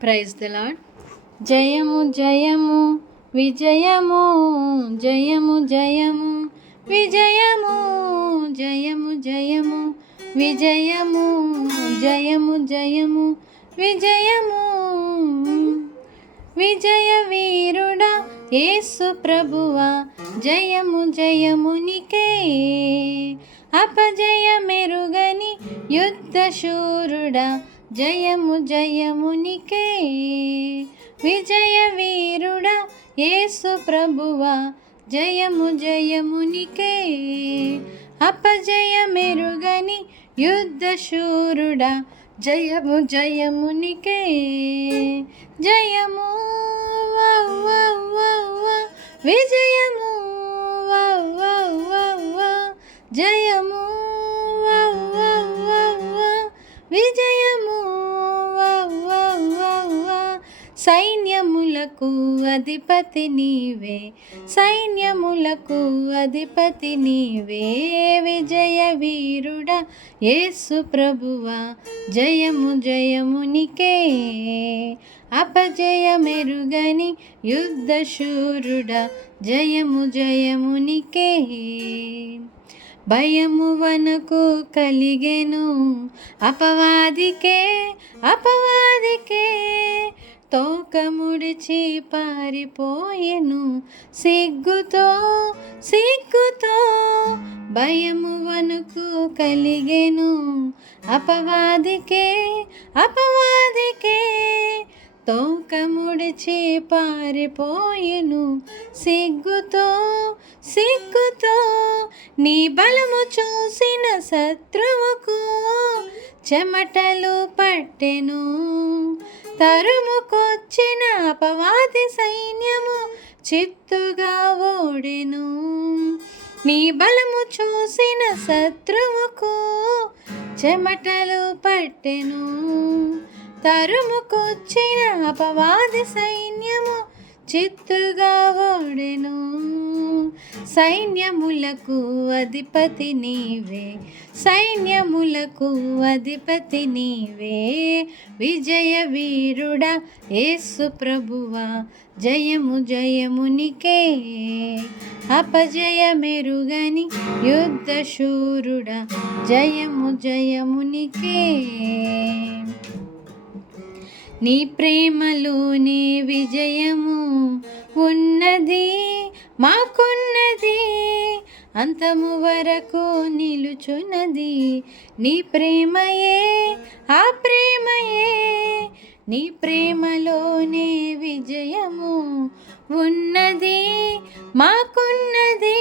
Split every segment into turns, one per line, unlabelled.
Praise the lord జయము జయము విజయము జయము జయము విజయము జయము జయము విజయము జయము జయము విజయము విజయ వీరుడా యేసు ప్రభువా జయము జయమునికే అపజయ మెరుగని యుద్ధ శూరుడా జయము జయమునికే విజయ వీరుడా యేసు ప్రభువా జయము జయమునికే అపజయ మెరుగని యుద్ధ శూరుడా జయము జయమునికే జయము వా, వా, వా, వా. విజయము వా, వా, వా, వా. జయము వా, సైన్యములకు అధిపతి నీవే సైన్యములకు అధిపతి నీవే. విజయ వీరుడ యేసు ప్రభువా జయము జయమునికే అపజయ మెరుగని యుద్ధ శూరుడా జయము జయమునికే భయము వనకు కలిగెను అపవాదికే అపవాదికే. తోక ముడిచి పారిపోయెను సిగ్గుతో సిగ్గుతో భయము వణుకు కలిగెను. అపవాదికే అపవాదికే తోక ముడిచి పారిపోయెను సిగ్గుతో సిగ్గుతో నీ బలము చూసిన శత్రు చెమటలు పట్టెను. తరుముకొచ్చిన అపవాది సైన్యము చిత్తుగా ఓడెను. నీ బలము చూసిన శత్రువుకు చెమటలు పట్టెను. తరుముకొచ్చిన అపవాది సైన్యము చిత్తుగా ఓడెను. సైన్యములకు అధిపతి నీవే సైన్యములకు అధిపతి నీవే. విజయ వీరుడా యేసు ప్రభువా జయము జయమునికే. అపజయ మెరుగని యుద్ధ శూరుడా జయము జయమునికే. నీ ప్రేమలోనే విజయము ఉన్నది మాకున్నది అంతము వరకు నిలుచున్నది. నీ ప్రేమయే ఆ ప్రేమయే నీ ప్రేమలోనే విజయము ఉన్నది. మాకున్నది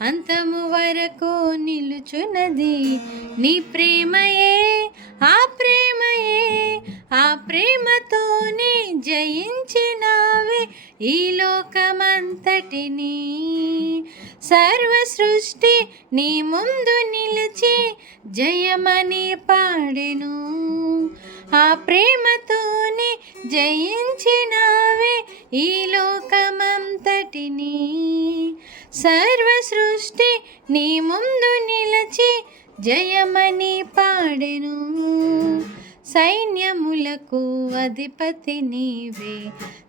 అంతము వరకు నిలుచున్నది. నీ ప్రేమయే ఆ ప్రేమయే ఆ ప్రేమతోనే జయించినావే ఈ లోకం లోకమంతటిని సర్వ సృష్టి నీ ముందు నిలిచి జయమని పాడెను. ఆ ప్రేమతోనే జయించినావే ఈ లోకమంతటిని. సర్వ సృష్టి నీ ముందు నిలిచి జయమని పాడెను. సైన్యములకు అధిపతి నీవే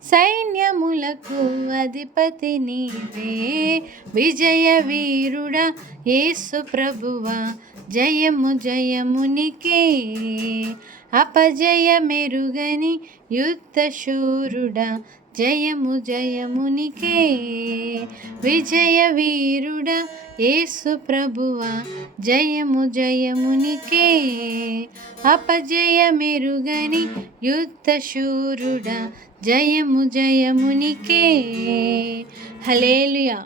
సైన్యములకు అధిపతి నీవే. విజయ వీరుడా యేసు ప్రభువా జయము జయమునికే. అపజయ మెరుగని యుద్ధశూరుడా జయము జయమునికే. విజయ వీరుడా ఏసు ప్రభువ జయము జయమునికే. అపజయ మెరుగని యుద్ధశూరుడ జయము జయమునికే. హలేలుయా